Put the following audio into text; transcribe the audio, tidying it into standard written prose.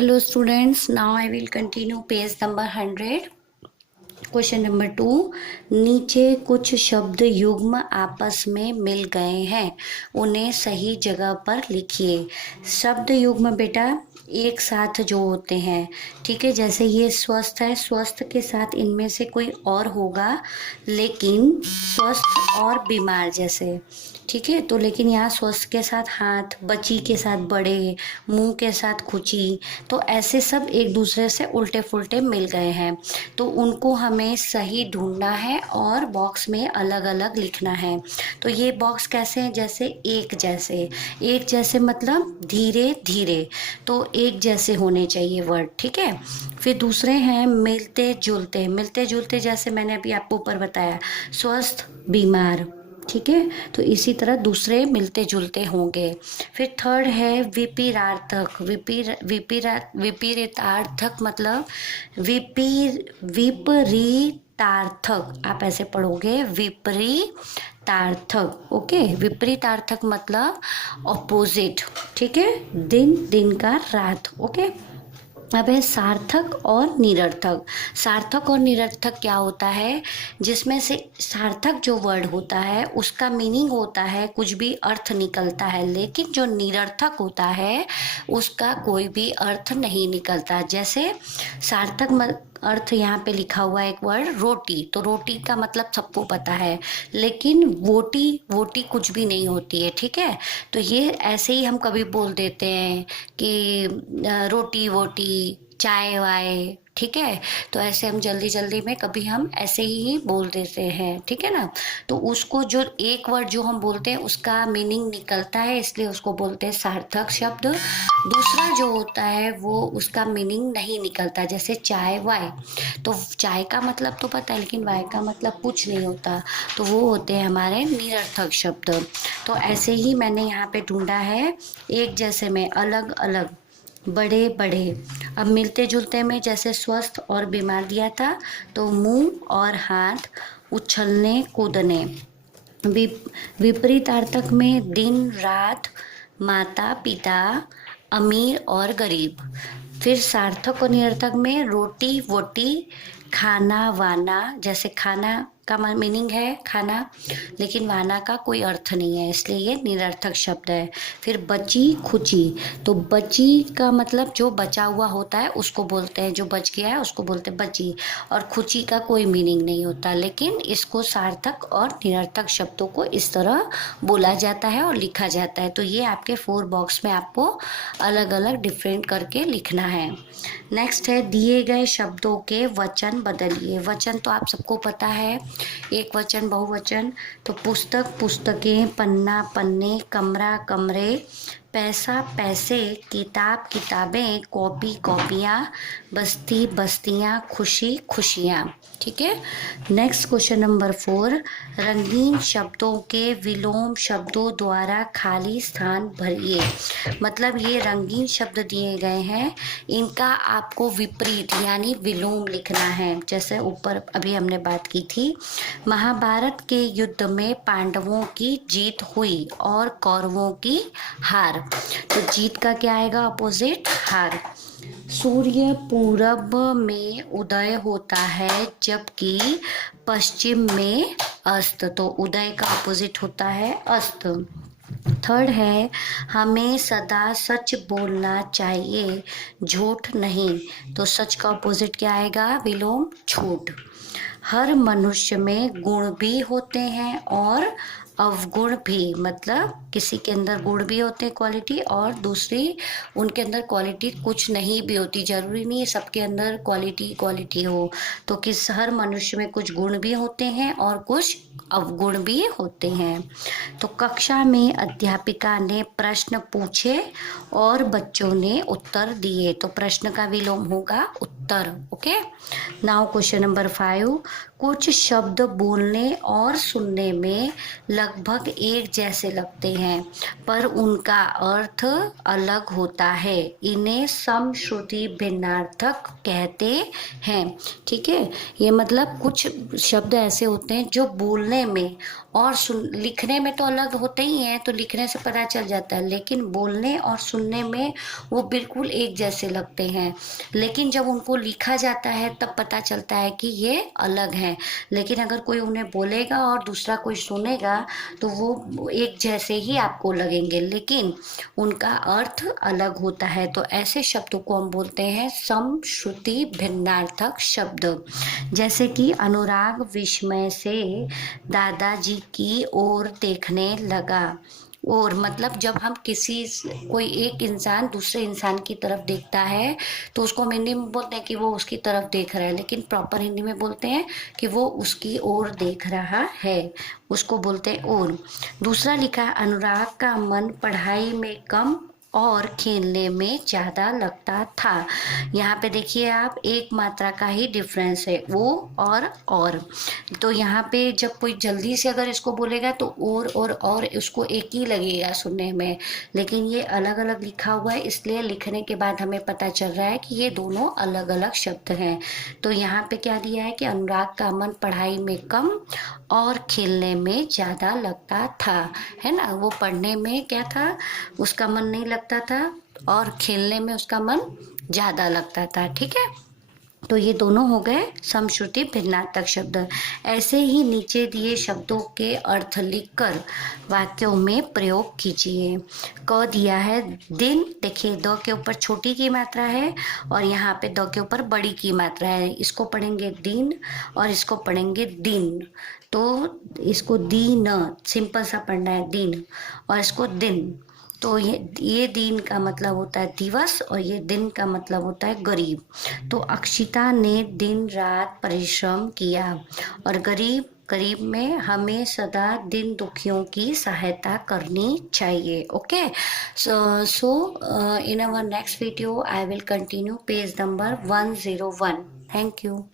Hello students, now I will continue page number 100. Question number 2, नीचे कुछ शब्द युग्म आपस में मिल गए हैं, उन्हें सही जगह पर लिखिए। शब्द युग्म बेटा एक साथ जो होते हैं, ठीक है, जैसे ये स्वस्थ है, स्वस्थ के साथ इनमें से कोई और होगा, लेकिन स्वस्थ और बीमार जैसे, ठीक है। तो लेकिन यहाँ स्वस्थ के साथ हाथ, बची के साथ बड़े, मुंह के साथ खुची, तो ऐसे सब एक दूसरे से उल्टे फुल्टे मिल गए हैं, तो उनको हमें सही ढूंढना है और बॉक्स में अलग अलग लिखना है। तो ये बॉक्स कैसे हैं, जैसे एक जैसे मतलब धीरे धीरे, तो एक जैसे होने चाहिए वर्ड, ठीक है। फिर दूसरे हैं मिलते जुलते, मिलते जुलते जैसे मैंने अभी आपको ऊपर बताया, स्वस्थ बीमार, ठीक है। तो इसी तरह दूसरे मिलते जुलते होंगे। फिर थर्ड है विपरीतार्थक, विपरीतार्थक मतलब विपरीतार्थक, आप ऐसे पढ़ोगे विपरीतार्थक, ओके। विपरीतार्थक मतलब ऑपोजिट, ठीक है, दिन दिन का रात, ओके। अब है सार्थक और निरर्थक। सार्थक और निरर्थक क्या होता है, जिसमें से सार्थक जो वर्ड होता है उसका मीनिंग होता है, कुछ भी अर्थ निकलता है, लेकिन जो निरर्थक होता है उसका कोई भी अर्थ नहीं निकलता। जैसे सार्थक अर्थ यहाँ पे लिखा हुआ है एक वर्ड रोटी, तो रोटी का मतलब सबको पता है, लेकिन वोटी वोटी कुछ भी नहीं होती है, ठीक है। तो ये ऐसे ही हम कभी बोल देते हैं कि रोटी वोटी चाय वाय, ठीक है। तो ऐसे हम जल्दी जल्दी में कभी हम ऐसे ही बोल देते हैं, ठीक है ना। तो उसको जो एक वर्ड जो हम बोलते हैं उसका मीनिंग निकलता है, इसलिए उसको बोलते हैं सार्थक शब्द। दूसरा जो होता है वो उसका मीनिंग नहीं निकलता, जैसे चाय वाय, तो चाय का मतलब तो पता है, लेकिन वाय का मतलब कुछ नहीं होता, तो वो होते हैं हमारे निरर्थक शब्द। तो ऐसे ही मैंने यहाँ पे ढूंढा है एक जैसे में अलग अलग, बड़े बड़े। अब मिलते जुलते में जैसे स्वस्थ और बीमार दिया था, तो मुंह और हाथ, उछलने कूदने। विपरीतार्थक में दिन रात, माता पिता, अमीर और गरीब। फिर सार्थक और निरर्थक में रोटी वोटी, खाना वाना, जैसे खाना का मीनिंग है खाना, लेकिन वाना का कोई अर्थ नहीं है, इसलिए ये निरर्थक शब्द है। फिर बची खुची, तो बची का मतलब जो बचा हुआ होता है उसको बोलते हैं, जो बच गया है उसको बोलते हैं बची, और खुची का कोई मीनिंग नहीं होता, लेकिन इसको सार्थक और निरर्थक शब्दों को इस तरह बोला जाता है और लिखा जाता है। तो ये आपके 4 बॉक्स में आपको अलग अलग डिफरेंट करके लिखना है। नेक्स्ट है दिए गए शब्दों के वचन बदलिए। वचन तो आप सबको पता है, एक वचन बहुवचन, तो पुस्तक पुस्तकें, पन्ना पन्ने, कमरा कमरे, पैसा पैसे, किताब किताबें, कॉपी कॉपियाँ, बस्ती बस्तियाँ, खुशी खुशियाँ, ठीक है। नेक्स्ट क्वेश्चन नंबर 4, रंगीन शब्दों के विलोम शब्दों द्वारा खाली स्थान भरिए। मतलब ये रंगीन शब्द दिए गए हैं, इनका आपको विपरीत यानी विलोम लिखना है। जैसे ऊपर अभी हमने बात की थी, महाभारत के युद्ध में पांडवों की जीत हुई और कौरवों की हार, तो जीत का क्या आएगा अपोजिट, हार। सूर्य पूरब में उदय होता है जबकि पश्चिम में अस्त, तो उदय का अपोजिट होता है अस्त। थर्ड है हमें सदा सच बोलना चाहिए, झूठ नहीं, तो सच का अपोजिट क्या आएगा, विलोम झूठ। हर मनुष्य में गुण भी होते हैं और अवगुण भी, मतलब किसी के अंदर गुण भी होते हैं क्वालिटी, और दूसरी उनके अंदर क्वालिटी कुछ नहीं भी होती, जरूरी नहीं है सबके अंदर क्वालिटी हो। तो किस हर मनुष्य में कुछ गुण भी होते हैं और कुछ अवगुण भी होते हैं। तो कक्षा में अध्यापिका ने प्रश्न पूछे और बच्चों ने उत्तर दिए, तो प्रश्न का विलोम होगा उत्तर, ओके। नाउ क्वेश्चन नंबर 5, कुछ शब्द बोलने और सुनने में लगभग एक जैसे लगते हैं पर उनका अर्थ अलग होता है, इन्हें समश्रुति भिन्नार्थक कहते हैं, ठीक है। ये मतलब कुछ शब्द ऐसे होते हैं जो बोलने में और लिखने में तो अलग होते ही हैं, तो लिखने से पता चल जाता है, लेकिन बोलने और सुनने में वो बिल्कुल एक जैसे लगते हैं। लेकिन जब उनको लिखा जाता है तब पता चलता है कि ये अलग हैं। लेकिन अगर कोई उन्हें बोलेगा और दूसरा कोई सुनेगा तो वो एक जैसे ही आपको लगेंगे, लेकिन उनका अर्थ अलग होता है। तो ऐसे शब्दों को हम बोलते हैं सम श्रुति भिन्नार्थक शब्द। जैसे कि अनुराग विस्मय से दादाजी की ओर देखने लगा। और मतलब जब हम कोई एक इंसान दूसरे इंसान की तरफ देखता है तो उसको हम हिंदी में बोलते हैं कि वो उसकी तरफ देख रहा है, लेकिन प्रॉपर हिंदी में बोलते हैं कि वो उसकी ओर देख रहा है, उसको बोलते हैं ओर। दूसरा लिखा है अनुराग का मन पढ़ाई में कम और खेलने में ज़्यादा लगता था। यहाँ पे देखिए आप, एक मात्रा का ही डिफरेंस है, ओ और। तो यहाँ पे जब कोई जल्दी से अगर इसको बोलेगा तो और उसको एक ही लगेगा सुनने में, लेकिन ये अलग अलग लिखा हुआ है, इसलिए लिखने के बाद हमें पता चल रहा है कि ये दोनों अलग अलग शब्द हैं। तो यहाँ पे क्या दिया है कि अनुराग का मन पढ़ाई में कम और खेलने में ज़्यादा लगता था, है ना। वो पढ़ने में क्या था, उसका मन नहीं लगता था, और खेलने में उसका मन ज़्यादा लगता था। ठीक है, तो ये दोनों हो गए समश्रुति भिन्नार्थक शब्द। ऐसे ही नीचे दिए शब्दों के अर्थ लिखकर वाक्यों में प्रयोग कीजिए। क दिया है दिन, देखिए द के ऊपर छोटी की मात्रा है और यहाँ पे द के ऊपर बड़ी की मात्रा है। इसको पढ़ेंगे दिन और इसको पढ़ेंगे दिन। तो इसको दीन, सिंपल सा पढ़ना है दिन, और इसको दिन। तो ये दिन का मतलब होता है दिवस और ये दिन का मतलब होता है गरीब। तो अक्षिता ने दिन रात परिश्रम किया, और गरीब में हमें सदा दिन दुखियों की सहायता करनी चाहिए। Okay, so in our next video I will continue page number 101। Thank you.